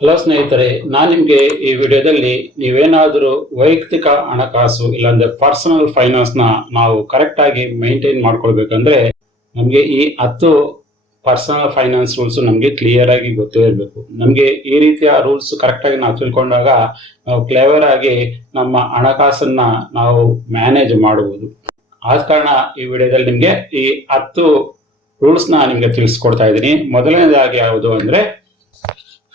Hello ಸ್ನೇಹಿತರೆ, ನಾನು ನಿಮಗೆ ಈ ವಿಡಿಯೋದಲ್ಲಿ ನೀವೇನಾದರೂ ವೈಯಕ್ತಿಕ ಹಣಕಾಸು ಇಲ್ಲಾಂದ್ರೆ ಪರ್ಸನಲ್ ಫೈನಾನ್ಸ್ ನಾವು ಕರೆಕ್ಟ್ ಆಗಿ ಮೇಂಟೈನ್ ಮಾಡ್ಕೊಳ್ಬೇಕಂದ್ರೆ ನಮಗೆ ಈ 10 ಪರ್ಸನಲ್ ಫೈನಾನ್ಸ್ ರೂಲ್ಸ್ ನಮಗೆ ಕ್ಲಿಯರ್ ಆಗಿ ಗೊತ್ತೇ ಇರಬೇಕು. ನಮಗೆ ಈ ರೀತಿಯ ರೂಲ್ಸ್ ಕರೆಕ್ಟ್ ಆಗಿ ನಾವು ತಿಳ್ಕೊಂಡಾಗ ನಾವು ಕ್ಲೇವರ್ ಆಗಿ ನಮ್ಮ ಹಣಕಾಸನ್ನ ನಾವು ಮ್ಯಾನೇಜ್ ಮಾಡಬಹುದು. ಆದ ಕಾರಣ ಈ ವಿಡಿಯೋದಲ್ಲಿ ನಿಮಗೆ ಈ 10 ರೂಲ್ಸ್ ನಿಮಗೆ ತಿಳಿಸ್ಕೊಡ್ತಾ ಇದ್ದೀನಿ. ಮೊದಲನೇದಾಗಿ ಯಾವುದು ಅಂದ್ರೆ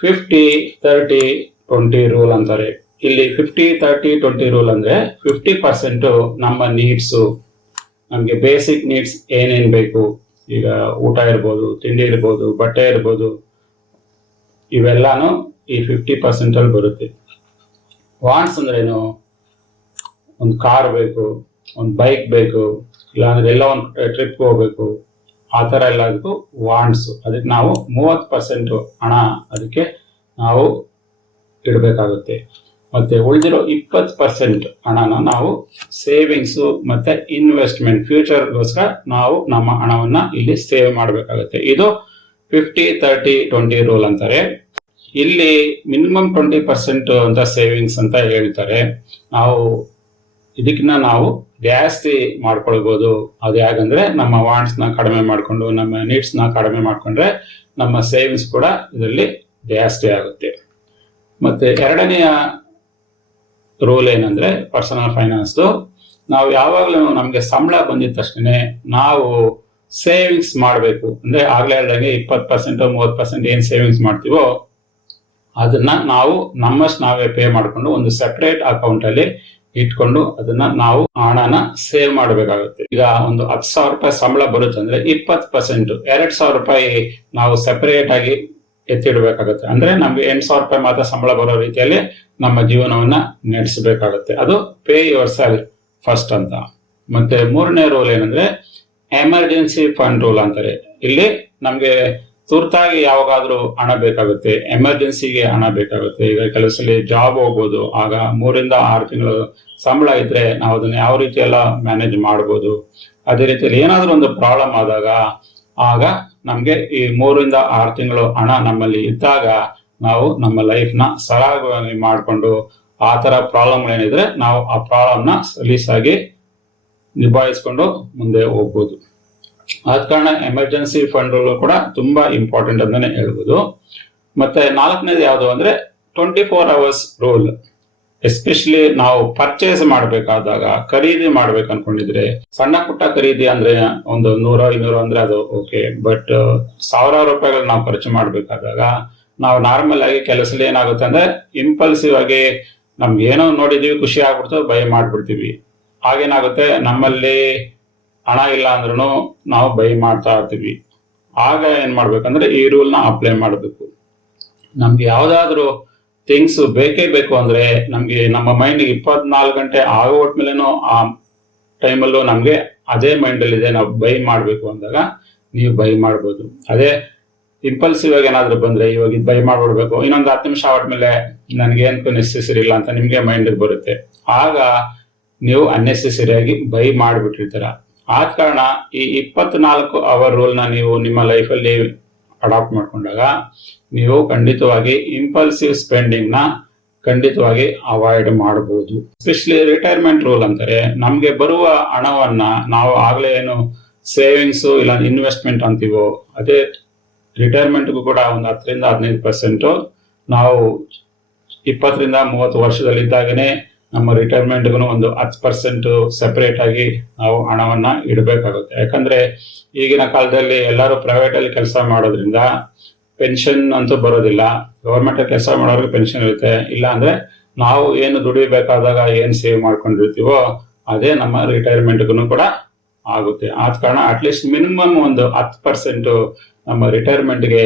50-30-20 ರೂಲ್ ಅಂತಾರೆ. ಇಲ್ಲಿ 50-30-20 ರೂಲ್ ಅಂದ್ರೆ 50% ನಮ್ಮ ನೀಡ್ಸ್, ನಮಗೆ ಬೇಸಿಕ್ ನೀಡ್ಸ್ ಏನೇನ್ ಬೇಕು, ಈಗ ಊಟ ಇರ್ಬೋದು, ತಿಂಡಿ ಇರ್ಬೋದು, ಬಟ್ಟೆ ಇರ್ಬೋದು, ಇವೆಲ್ಲಾನು ಈ 50% ಅಲ್ಲಿ ಬರುತ್ತೆ. ವಾಂಟ್ಸ್ ಅಂದ್ರೇನು, ಒಂದು ಕಾರ್ ಬೇಕು, ಒಂದು ಬೈಕ್ ಬೇಕು, ಇಲ್ಲಾಂದ್ರೆ ಎಲ್ಲ ಒಂದು ಟ್ರಿಪ್ ಹೋಗ್ಬೇಕು, ಆ ಥರ ಎಲ್ಲದಕ್ಕೂ ವಾಂಟ್ಸ್. ಅದಕ್ಕೆ ನಾವು 30% ಹಣ ಅದಕ್ಕೆ ನಾವು ಇಡಬೇಕಾಗುತ್ತೆ. ಮತ್ತೆ ಉಳಿದಿರೋ 20% ಹಣನ ನಾವು ಸೇವಿಂಗ್ಸು ಮತ್ತೆ ಇನ್ವೆಸ್ಟ್ಮೆಂಟ್, ಫ್ಯೂಚರ್ಗೋಸ್ಕರ ನಾವು ನಮ್ಮ ಹಣವನ್ನ ಇಲ್ಲಿ ಸೇವ್ ಮಾಡಬೇಕಾಗುತ್ತೆ. ಇದು 50-30-20 ರೂಲ್ ಅಂತಾರೆ. ಇಲ್ಲಿ ಮಿನಿಮಮ್ 20% ಅಂತ ಸೇವಿಂಗ್ಸ್ ಅಂತ ಹೇಳ್ತಾರೆ. ಇದಕ್ಕಿಂತ ನಾವು ಜಾಸ್ತಿ ಮಾಡ್ಕೊಳ್ಬಹುದು. ಅದು ಯಾಕಂದ್ರೆ ನಮ್ಮ ವಾಂಟ್ಸ್ ನ ಕಡಿಮೆ ಮಾಡ್ಕೊಂಡು ನಮ್ಮ ನೀಡ್ಸ್ ನ ಕಡಿಮೆ ಮಾಡ್ಕೊಂಡ್ರೆ ನಮ್ಮ ಸೇವಿಂಗ್ಸ್ ಕೂಡ ಇದರಲ್ಲಿ ಜಾಸ್ತಿ ಆಗುತ್ತೆ. ಮತ್ತೆ ಎರಡನೆಯ ರೂಲ್ ಏನಂದ್ರೆ ಪರ್ಸನಲ್ ಫೈನಾನ್ಸ್, ನಾವು ಯಾವಾಗಲೂ ನಮ್ಗೆ ಸಂಬಳ ಬಂದಿದ ತಕ್ಷಣ ನಾವು ಸೇವಿಂಗ್ಸ್ ಮಾಡಬೇಕು. ಅಂದ್ರೆ ಆಗ್ಲೇ ಹೇಳ್ದಂಗೆ 20% 30% ಏನ್ ಸೇವಿಂಗ್ಸ್ ಮಾಡ್ತೀವೋ ಅದನ್ನ ನಾವು ನಮ್ಮಷ್ಟು ನಾವೇ ಪೇ ಮಾಡ್ಕೊಂಡು ಒಂದು ಸೆಪರೇಟ್ ಅಕೌಂಟ್ ಅಲ್ಲಿ ಇಟ್ಕೊಂಡು ಅದನ್ನ ನಾವು ಹಣನ ಸೇವ್ ಮಾಡಬೇಕಾಗುತ್ತೆ. ಈಗ ಒಂದು 10,000 ರೂಪಾಯಿ ಸಂಬಳ ಬರುತ್ತಂದ್ರೆ 20% 2,000 ರೂಪಾಯಿ ನಾವು ಸೆಪರೇಟ್ ಆಗಿ ಎತ್ತಿಡ್ಬೇಕಾಗುತ್ತೆ. ಅಂದ್ರೆ ನಮ್ಗೆ 8,000 ರೂಪಾಯಿ ಮಾತ್ರ ಸಂಬಳ ಬರೋ ರೀತಿಯಲ್ಲಿ ನಮ್ಮ ಜೀವನವನ್ನ ನಡೆಸಬೇಕಾಗುತ್ತೆ. ಅದು ಪೇ ಯುವರ್ ಸೆಲ್ಫ್ ಫಸ್ಟ್ ಅಂತ. ಮತ್ತೆ ಮೂರನೇ ರೂಲ್ ಏನಂದ್ರೆ ಎಮರ್ಜೆನ್ಸಿ ಫಂಡ್ ರೂಲ್ ಅಂತಾರೆ. ಇಲ್ಲಿ ನಮ್ಗೆ ತುರ್ತಾಗಿ ಯಾವಾಗಾದ್ರೂ ಹಣ ಬೇಕಾಗುತ್ತೆ, ಎಮರ್ಜೆನ್ಸಿಗೆ ಹಣ ಬೇಕಾಗುತ್ತೆ. ಈಗ ಕೆಲಸದಲ್ಲಿ ಜಾಬ್ ಹೋಗ್ಬೋದು, ಆಗ 3-6 ತಿಂಗಳು ಸಂಬಳ ಇದ್ರೆ ನಾವು ಅದನ್ನ ಯಾವ ರೀತಿ ಎಲ್ಲ ಮ್ಯಾನೇಜ್ ಮಾಡ್ಬೋದು. ಅದೇ ರೀತಿಯಲ್ಲಿ ಏನಾದ್ರೂ ಒಂದು ಪ್ರಾಬ್ಲಮ್ ಆದಾಗ ಆಗ ನಮ್ಗೆ ಈ 3-6 ತಿಂಗಳು ಹಣ ನಮ್ಮಲ್ಲಿ ಇದ್ದಾಗ ನಾವು ನಮ್ಮ ಲೈಫ್ ನ ಸರಾಗವಾಗಿ ಮಾಡಿಕೊಂಡು ಆ ತರ ಪ್ರಾಬ್ಲಮ್ ಏನಿದ್ರೆ ನಾವು ಆ ಪ್ರಾಬ್ಲಮ್ ನ ಸಲೀಸಾಗಿ ನಿಭಾಯಿಸ್ಕೊಂಡು ಮುಂದೆ ಹೋಗ್ಬೋದು. ಆದ ಕಾರಣ ಎಮರ್ಜೆನ್ಸಿ ಫಂಡ್ ಕೂಡ ತುಂಬಾ ಇಂಪಾರ್ಟೆಂಟ್ ಅಂತಾನೆ ಹೇಳ್ಬೋದು. ಮತ್ತೆ 4ನೇದು ಯಾವುದು ಅಂದ್ರೆ 24 hours ರೂಲ್. ಎಸ್ಪೆಷಲಿ ನಾವು ಪರ್ಚೇಸ್ ಮಾಡ್ಬೇಕಾದಾಗ, ಖರೀದಿ ಮಾಡ್ಬೇಕು ಅನ್ಕೊಂಡಿದ್ರೆ, ಸಣ್ಣ ಪುಟ್ಟ ಖರೀದಿ ಅಂದ್ರೆ ಒಂದು 100-200 ಅಂದ್ರೆ ಅದು ಓಕೆ. ಬಟ್ ಸಾವಿರಾರು ರೂಪಾಯಿಗಳು ನಾವು ಖರ್ಚು ಮಾಡ್ಬೇಕಾದಾಗ ನಾವು ನಾರ್ಮಲ್ ಆಗಿ ಕೆಲಸದಲ್ಲಿ ಏನಾಗುತ್ತೆ ಅಂದ್ರೆ ಇಂಪಲ್ಸಿವ್ ಆಗಿ ನಮ್ಗೆ ಏನೋ ನೋಡಿದೀವಿ, ಖುಷಿ ಆಗ್ಬಿಡ್ತು, ಬೈ ಮಾಡ್ಬಿಡ್ತೀವಿ. ಆಗೇನಾಗುತ್ತೆ, ನಮ್ಮಲ್ಲಿ ಹಣ ಇಲ್ಲ ಅಂದ್ರೂ ನಾವು ಬೈ ಮಾಡ್ತಾ ಇರ್ತೀವಿ. ಆಗ ಏನ್ ಮಾಡ್ಬೇಕಂದ್ರೆ ಈ ರೂಲ್ ನ ಅಪ್ಲೈ ಮಾಡಬೇಕು. ನಮ್ಗೆ ಯಾವ್ದಾದ್ರು ಥಿಂಗ್ಸ್ ಬೇಕೇ ಬೇಕು ಅಂದ್ರೆ ನಮ್ಗೆ ನಮ್ಮ ಮೈಂಡ್ 24 ಗಂಟೆ ಆಗೋಟ್ಮೇಲೆನೂ ಆ ಟೈಮಲ್ಲೂ ನಮ್ಗೆ ಅದೇ ಮೈಂಡ್ ಅಲ್ಲಿ ಇದೆ, ನಾವು ಬೈ ಮಾಡ್ಬೇಕು ಅಂದಾಗ ನೀವು ಬೈ ಮಾಡ್ಬೋದು. ಅದೇ ಇಂಪಲ್ಸಿವ್ ಆಗಿ ಏನಾದ್ರು ಬಂದ್ರೆ ಇವಾಗ ಇದು ಬೈ ಮಾಡ್ಬಿಡ್ಬೇಕು, ಇನ್ನೊಂದು 10 ನಿಮಿಷ ಆದ್ಮೇಲೆ ನನ್ಗೇನು ನೆಸೆಸರಿ ಇಲ್ಲ ಅಂತ ನಿಮ್ಗೆ ಮೈಂಡ್ ಬರುತ್ತೆ. ಆಗ ನೀವು ಅನ್ನೆಸೆಸರಿ ಆಗಿ ಬೈ ಮಾಡ್ಬಿಟ್ಟಿರ್ತೀರ. ಆದ ಕಾರಣ ಈ 24 ಅವರ್ ರೂಲ್ ನ ನೀವು ನಿಮ್ಮ ಲೈಫಲ್ಲಿ ಅಡಾಪ್ಟ್ ಮಾಡ್ಕೊಂಡಾಗ ನೀವು ಖಂಡಿತವಾಗಿ ಇಂಪಲ್ಸಿವ್ ಸ್ಪೆಂಡಿಂಗ್ ನ ಖಂಡಿತವಾಗಿ ಅವಾಯ್ಡ್ ಮಾಡಬಹುದು. ಎಸ್ಪೆಷಲಿ ರಿಟೈರ್ಮೆಂಟ್ ರೂಲ್ ಅಂತಾರೆ. ನಮ್ಗೆ ಬರುವ ಹಣವನ್ನ ನಾವು ಆಗ್ಲೇ ಏನು ಸೇವಿಂಗ್ಸ್ ಇಲ್ಲ ಇನ್ವೆಸ್ಟ್ಮೆಂಟ್ ಅಂತೀವೋ, ಅದೇ ರಿಟೈರ್ಮೆಂಟ್ಗೂ ಕೂಡ ಒಂದು 10-15% ನಾವು 20-30 ವರ್ಷದಲ್ಲಿದ್ದಾಗನೇ ನಮ್ಮ ರಿಟೈರ್ಮೆಂಟ್ಗೂ ಒಂದು 10% ಸೆಪರೇಟ್ ಆಗಿ ನಾವು ಹಣವನ್ನ ಇಡಬೇಕಾಗುತ್ತೆ. ಯಾಕಂದ್ರೆ ಈಗಿನ ಕಾಲದಲ್ಲಿ ಎಲ್ಲರೂ ಪ್ರೈವೇಟ್ ಅಲ್ಲಿ ಕೆಲಸ ಮಾಡೋದ್ರಿಂದ ಪೆನ್ಷನ್ ಅಂತೂ ಬರೋದಿಲ್ಲ. ಗವರ್ಮೆಂಟ್ ಅಲ್ಲಿ ಕೆಲಸ ಮಾಡೋರಿಗೆ ಪೆನ್ಷನ್ ಇರುತ್ತೆ. ಇಲ್ಲ ಅಂದ್ರೆ ನಾವು ಏನು ದುಡಿಬೇಕಾದಾಗ ಏನ್ ಸೇವ್ ಮಾಡ್ಕೊಂಡಿರ್ತೀವೋ ಅದೇ ನಮ್ಮ ರಿಟೈರ್ಮೆಂಟ್ಗೂ ಕೂಡ ಆಗುತ್ತೆ. ಆದ ಕಾರಣ ಅಟ್ಲೀಸ್ಟ್ ಮಿನಿಮಮ್ ಒಂದು 10% ನಮ್ಮ ರಿಟೈರ್ಮೆಂಟ್ಗೆ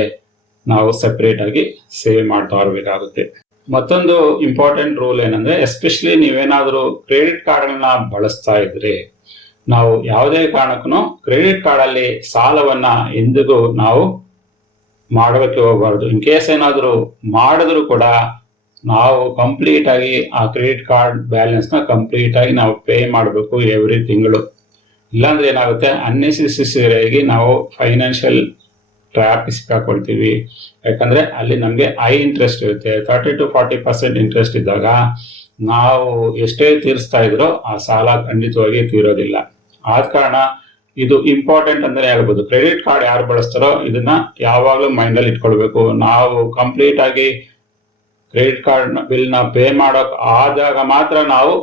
ನಾವು ಸೆಪರೇಟ್ ಆಗಿ ಸೇವ್ ಮಾಡ್ತಾ ಇರಬೇಕಾಗುತ್ತೆ. ಮತ್ತೊಂದು ಇಂಪಾರ್ಟೆಂಟ್ ರೂಲ್ ಏನಂದ್ರೆ, ಎಸ್ಪೆಷಲಿ ನೀವೇನಾದ್ರೂ ಕ್ರೆಡಿಟ್ ಕಾರ್ಡ್ಗಳನ್ನ ಬಳಸ್ತಾ ಇದ್ರೆ ನಾವು ಯಾವುದೇ ಕಾರಣಕ್ಕೂ ಕ್ರೆಡಿಟ್ ಕಾರ್ಡ್ ಅಲ್ಲಿ ಸಾಲವನ್ನ ಎಂದಿಗೂ ನಾವು ಮಾಡೋಕೆ ಹೋಗಬಾರ್ದು. ಇನ್ ಕೇಸ್ ಏನಾದ್ರು ಮಾಡಿದ್ರು ಕೂಡ ನಾವು ಕಂಪ್ಲೀಟ್ ಆಗಿ ಆ ಕ್ರೆಡಿಟ್ ಕಾರ್ಡ್ ಬ್ಯಾಲೆನ್ಸ್ ನ ಕಂಪ್ಲೀಟ್ ಆಗಿ ನಾವು ಪೇ ಮಾಡಬೇಕು ಎವ್ರಿ ತಿಂಗಳು. ಇಲ್ಲಾಂದ್ರೆ ಏನಾಗುತ್ತೆ, ಅನ್ನೆಸೆಸರಿ ಆಗಿ ನಾವು ಫೈನಾನ್ಷಿಯಲ್ ಟ್ರ್ಯಾಪ್ ಸಿಕ್ಕಾಕೊಳ್ತೀವಿ. ಯಾಕಂದ್ರೆ ಅಲ್ಲಿ ನಮಗೆ ಹೈ ಇಂಟ್ರೆಸ್ಟ್ ಇರುತ್ತೆ. 30-40% ಇಂಟ್ರೆಸ್ಟ್ ಇದ್ದಾಗ ನಾವು ಎಷ್ಟೇ ತೀರಿಸ್ತಾ ಇದ್ರೂ ಆ ಸಾಲ ಖಂಡಿತವಾಗಿ ತೀರೋದಿಲ್ಲ. ಆದ ಕಾರಣ ಇದು ಇಂಪಾರ್ಟೆಂಟ್ ಅಂತಾನೆ ಹೇಳ್ಬೋದು. ಕ್ರೆಡಿಟ್ ಕಾರ್ಡ್ ಯಾರು ಬಳಸ್ತಾರೋ ಇದನ್ನ ಯಾವಾಗಲೂ ಮೈಂಡ್ ಅಲ್ಲಿ ಇಟ್ಕೊಳ್ಬೇಕು. ನಾವು ಕಂಪ್ಲೀಟ್ ಆಗಿ ಕ್ರೆಡಿಟ್ ಕಾರ್ಡ್ ಬಿಲ್ ನ ಪೇ ಮಾಡೋಕ್ ಆದಾಗ ಮಾತ್ರ ನಾವು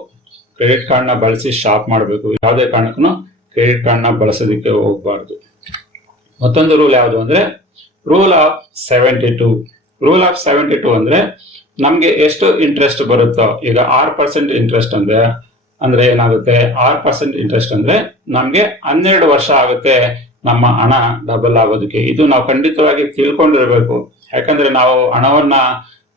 ಕ್ರೆಡಿಟ್ ಕಾರ್ಡ್ ನ ಬಳಸಿ ಶಾಪ್ ಮಾಡಬೇಕು. ಯಾವುದೇ ಕಾರಣಕ್ಕೂ ಕ್ರೆಡಿಟ್ ಕಾರ್ಡ್ ನ ಬಳಸೋದಕ್ಕೆ ಹೋಗಬಾರ್ದು. ಮತ್ತೊಂದು ರೂಲ್ ಯಾವುದು ಅಂದ್ರೆ ರೂಲ್ ಆಫ್ 72. ರೂಲ್ ಆಫ್ 72 ಅಂದ್ರೆ ನಮ್ಗೆ ಎಷ್ಟು ಇಂಟ್ರೆಸ್ಟ್ ಬರುತ್ತೋ, ಈಗ 6% ಇಂಟ್ರೆಸ್ಟ್ ಅಂದ್ರೆ ಏನಾಗುತ್ತೆ, 6% ಇಂಟ್ರೆಸ್ಟ್ ಅಂದ್ರೆ ನಮ್ಗೆ 12 ವರ್ಷ ಆಗುತ್ತೆ ನಮ್ಮ ಹಣ ಡಬಲ್ ಆಗೋದಕ್ಕೆ. ಇದು ನಾವು ಖಂಡಿತವಾಗಿ ತಿಳ್ಕೊಂಡಿರ್ಬೇಕು. ಯಾಕಂದ್ರೆ ನಾವು ಹಣವನ್ನ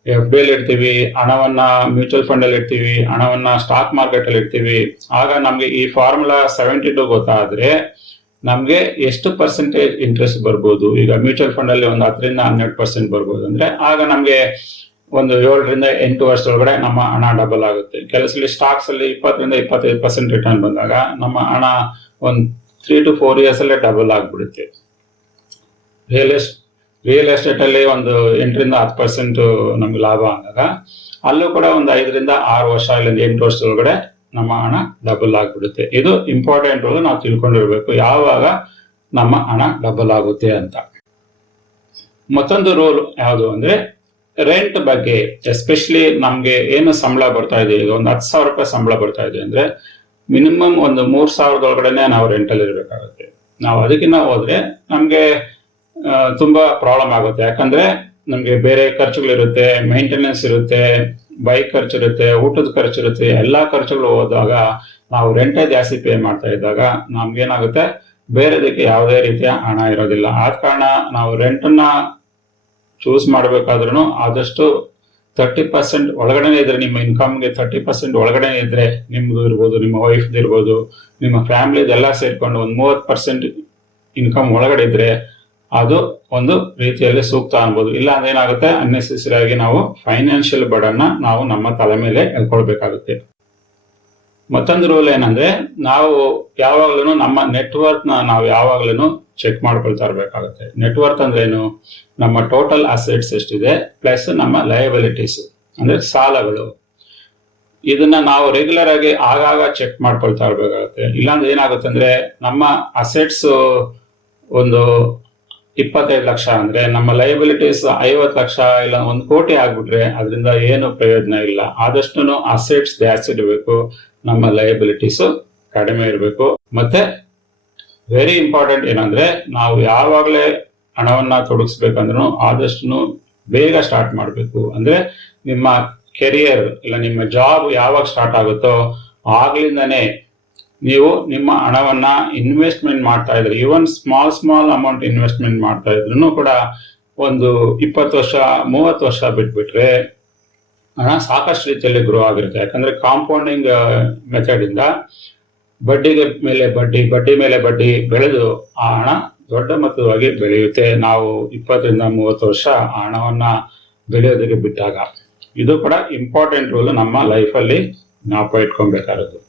FD ಅಲ್ಲಿ ಇಡ್ತೀವಿ, ಹಣವನ್ನ ಮ್ಯೂಚುವಲ್ ಫಂಡ್ ಅಲ್ಲಿ ಇಡ್ತೀವಿ, ಹಣವನ್ನ ಸ್ಟಾಕ್ ಮಾರ್ಕೆಟ್ ಅಲ್ಲಿ ಇಡ್ತೀವಿ. ಆಗ ನಮ್ಗೆ ಈ ಫಾರ್ಮುಲಾ 72 ಗೊತ್ತಾದ್ರೆ ನಮ್ಗೆ ಎಷ್ಟು ಪರ್ಸೆಂಟೇಜ್ ಇಂಟ್ರೆಸ್ಟ್ ಬರ್ಬೋದು. ಈಗ ಮ್ಯೂಚುವಲ್ ಫಂಡ್ ಅಲ್ಲಿ ಒಂದು 10-12% ಬರ್ಬೋದು ಅಂದ್ರೆ ಆಗ ನಮ್ಗೆ ಒಂದು 7-8 ವರ್ಷದೊಳಗಡೆ ನಮ್ಮ ಹಣ ಡಬಲ್ ಆಗುತ್ತೆ. ಕೆಲಸದಲ್ಲಿ ಸ್ಟಾಕ್ಸ್ ಅಲ್ಲಿ 20-25% ರಿಟರ್ನ್ ಬಂದಾಗ ನಮ್ಮ ಹಣ ಒಂದು 3 to 4 years ಅಲ್ಲೇ ಡಬಲ್ ಆಗ್ಬಿಡುತ್ತೆ. ರಿಯಲ್ ಎಸ್ಟೇಟ್ ಅಲ್ಲಿ ಒಂದು 8-10% ನಮ್ಗೆ ಲಾಭ ಆದಾಗ ಅಲ್ಲೂ ಕೂಡ ಒಂದು 5-6 ವರ್ಷ ಇಲ್ಲ 8 ವರ್ಷದೊಳಗಡೆ ನಮ್ಮ ಹಣ ಡಬಲ್ ಆಗ್ಬಿಡುತ್ತೆ. ಇದು ಇಂಪಾರ್ಟೆಂಟ್ ರೂಲ್, ನಾವು ತಿಳ್ಕೊಂಡಿರ್ಬೇಕು ಯಾವಾಗ ನಮ್ಮ ಹಣ ಡಬಲ್ ಆಗುತ್ತೆ ಅಂತ. ಮತ್ತೊಂದು ರೂಲ್ ಯಾವುದು ಅಂದ್ರೆ ರೆಂಟ್ ಬಗ್ಗೆ. ಎಸ್ಪೆಷಲಿ ನಮ್ಗೆ ಏನು ಸಂಬಳ ಬರ್ತಾ ಇದೆ, ಈಗ ಒಂದು 10,000 ರೂಪಾಯಿ ಸಂಬಳ ಬರ್ತಾ ಇದೆ ಅಂದ್ರೆ ಮಿನಿಮಮ್ ಒಂದು 3,000 ಒಳಗಡೆನೆ ನಾವು ರೆಂಟ್ ಅಲ್ಲಿ ಇರ್ಬೇಕಾಗುತ್ತೆ. ನಾವು ಅದಕ್ಕಿಂತ ಹೋದ್ರೆ ನಮ್ಗೆ ತುಂಬಾ ಪ್ರಾಬ್ಲಮ್ ಆಗುತ್ತೆ. ಯಾಕಂದ್ರೆ ನಮ್ಗೆ ಬೇರೆ ಖರ್ಚುಗಳಿರುತ್ತೆ, ಮೇಂಟೆನೆನ್ಸ್ ಇರುತ್ತೆ, ಬೈಕ್ ಖರ್ಚು ಇರುತ್ತೆ, ಊಟದ ಖರ್ಚು ಇರುತ್ತೆ. ಎಲ್ಲಾ ಖರ್ಚುಗಳು ಹೋದಾಗ ನಾವು ರೆಂಟೇ ಜಾಸ್ತಿ ಪೇ ಮಾಡ್ತಾ ಇದ್ದಾಗ ನಮ್ಗೇನಾಗುತ್ತೆ, ಬೇರೆದಕ್ಕೆ ಯಾವುದೇ ರೀತಿಯ ಹಣ ಇರೋದಿಲ್ಲ. ಆದ ಕಾರಣ ನಾವು ರೆಂಟನ್ನ ಚೂಸ್ ಮಾಡ್ಬೇಕಾದ್ರೂ ಆದಷ್ಟು 30% ಒಳಗಡೆ ಇದ್ರೆ, ನಿಮ್ಮ ಇನ್ಕಮ್ಗೆ 30% ಒಳಗಡೆ ಇದ್ರೆ, ನಿಮ್ದು ಇರ್ಬೋದು, ನಿಮ್ಮ ವೈಫ್ದು ಇರ್ಬೋದು, ನಿಮ್ಮ ಫ್ಯಾಮಿಲಿದೆಲ್ಲ ಸೇರ್ಕೊಂಡು ಒಂದು 30% ಇನ್ಕಮ್ ಒಳಗಡೆ ಇದ್ರೆ ಅದು ಒಂದು ರೀತಿಯಲ್ಲಿ ಸೂಕ್ತ ಅನ್ಬೋದು. ಇಲ್ಲ ಅಂದ್ರೆ ಏನಾಗುತ್ತೆ, ಅನ್ನೆಸೆಸರಿ ಆಗಿ ನಾವು ಫೈನಾನ್ಷಿಯಲ್ ಬರ್ಡನ್ನ ನಾವು ನಮ್ಮ ತಲೆ ಮೇಲೆ ಎಳ್ಕೊಳ್ಬೇಕಾಗುತ್ತೆ. ಮತ್ತೊಂದು ರೂಲ್ ಏನಂದ್ರೆ ನಾವು ಯಾವಾಗ್ಲೂ ನಮ್ಮ ನೆಟ್ವರ್ಕ್ ನಾವು ಯಾವಾಗ್ಲೂ ಚೆಕ್ ಮಾಡ್ಕೊಳ್ತಾ ಇರ್ಬೇಕಾಗುತ್ತೆ. ನೆಟ್ವರ್ಕ್ ಅಂದ್ರೆ ಏನು, ನಮ್ಮ ಟೋಟಲ್ ಅಸೆಟ್ಸ್ ಎಷ್ಟಿದೆ ಪ್ಲಸ್ ನಮ್ಮ ಲಯಬಿಲಿಟೀಸ್ ಅಂದ್ರೆ ಸಾಲಗಳು. ಇದನ್ನ ನಾವು ರೆಗ್ಯುಲರ್ ಆಗಿ ಆಗಾಗ ಚೆಕ್ ಮಾಡ್ಕೊಳ್ತಾ ಇರ್ಬೇಕಾಗುತ್ತೆ. ಇಲ್ಲಾಂದ್ರೆ ಏನಾಗುತ್ತೆ ಅಂದ್ರೆ ನಮ್ಮ ಅಸೆಟ್ಸ್ ಒಂದು 25 ಲಕ್ಷ ಅಂದ್ರೆ ನಮ್ಮ ಲಯಬಿಲಿಟೀಸ್ 50 ಲಕ್ಷ ಇಲ್ಲ 1 ಕೋಟಿ ಆಗ್ಬಿಟ್ರೆ ಅದರಿಂದ ಏನು ಪ್ರಯೋಜನ ಇಲ್ಲ. ಆದಷ್ಟು ಅಸೆಟ್ಸ್ ಜಾಸ್ತಿ ಇರಬೇಕು, ನಮ್ಮ ಲಯಬಿಲಿಟೀಸ್ ಕಡಿಮೆ ಇರಬೇಕು. ಮತ್ತೆ ವೆರಿ ಇಂಪಾರ್ಟೆಂಟ್ ಏನಂದ್ರೆ ನಾವು ಯಾವಾಗಲೇ ಹಣವನ್ನ ತೊಡಗಿಸ್ಬೇಕಂದ್ರೂ ಆದಷ್ಟು ಬೇಗ ಸ್ಟಾರ್ಟ್ ಮಾಡಬೇಕು. ಅಂದ್ರೆ ನಿಮ್ಮ ಕೆರಿಯರ್ ಇಲ್ಲ ನಿಮ್ಮ ಜಾಬ್ ಯಾವಾಗ ಸ್ಟಾರ್ಟ್ ಆಗುತ್ತೋ ಆಗ್ಲಿಂದಾನೇ ನೀವು ನಿಮ್ಮ ಹಣವನ್ನ ಇನ್ವೆಸ್ಟ್ಮೆಂಟ್ ಮಾಡ್ತಾ ಇದ್ರೆ, ಈವನ್ ಸ್ಮಾಲ್ ಅಮೌಂಟ್ ಇನ್ವೆಸ್ಟ್ಮೆಂಟ್ ಮಾಡ್ತಾ ಇದ್ರು ಕೂಡ ಒಂದು 20 ವರ್ಷ 30 ವರ್ಷ ಬಿಟ್ಬಿಟ್ರೆ ಹಣ ಸಾಕಷ್ಟು ರೀತಿಯಲ್ಲಿ ಗ್ರೋ ಆಗಿರುತ್ತೆ. ಯಾಕಂದ್ರೆ ಕಾಂಪೌಂಡಿಂಗ್ ಮೆಥಡ್ ಇಂದ ಬಡ್ಡಿಗೆ ಮೇಲೆ ಬಡ್ಡಿ, ಬಡ್ಡಿ ಮೇಲೆ ಬಡ್ಡಿ ಬೆಳೆದು ಆ ಹಣ ದೊಡ್ಡ ಮೊತ್ತವಾಗಿ ಬೆಳೆಯುತ್ತೆ. ನಾವು 20-30 ವರ್ಷ ಆ ಹಣವನ್ನ ಬೆಳೆಯೋದಕ್ಕೆ ಬಿಟ್ಟಾಗ. ಇದು ಕೂಡ ಇಂಪಾರ್ಟೆಂಟ್ ರೂಲ್ ನಮ್ಮ ಲೈಫಲ್ಲಿ ನಾವು ಇಟ್ಕೊಬೇಕಾಗುತ್ತೆ.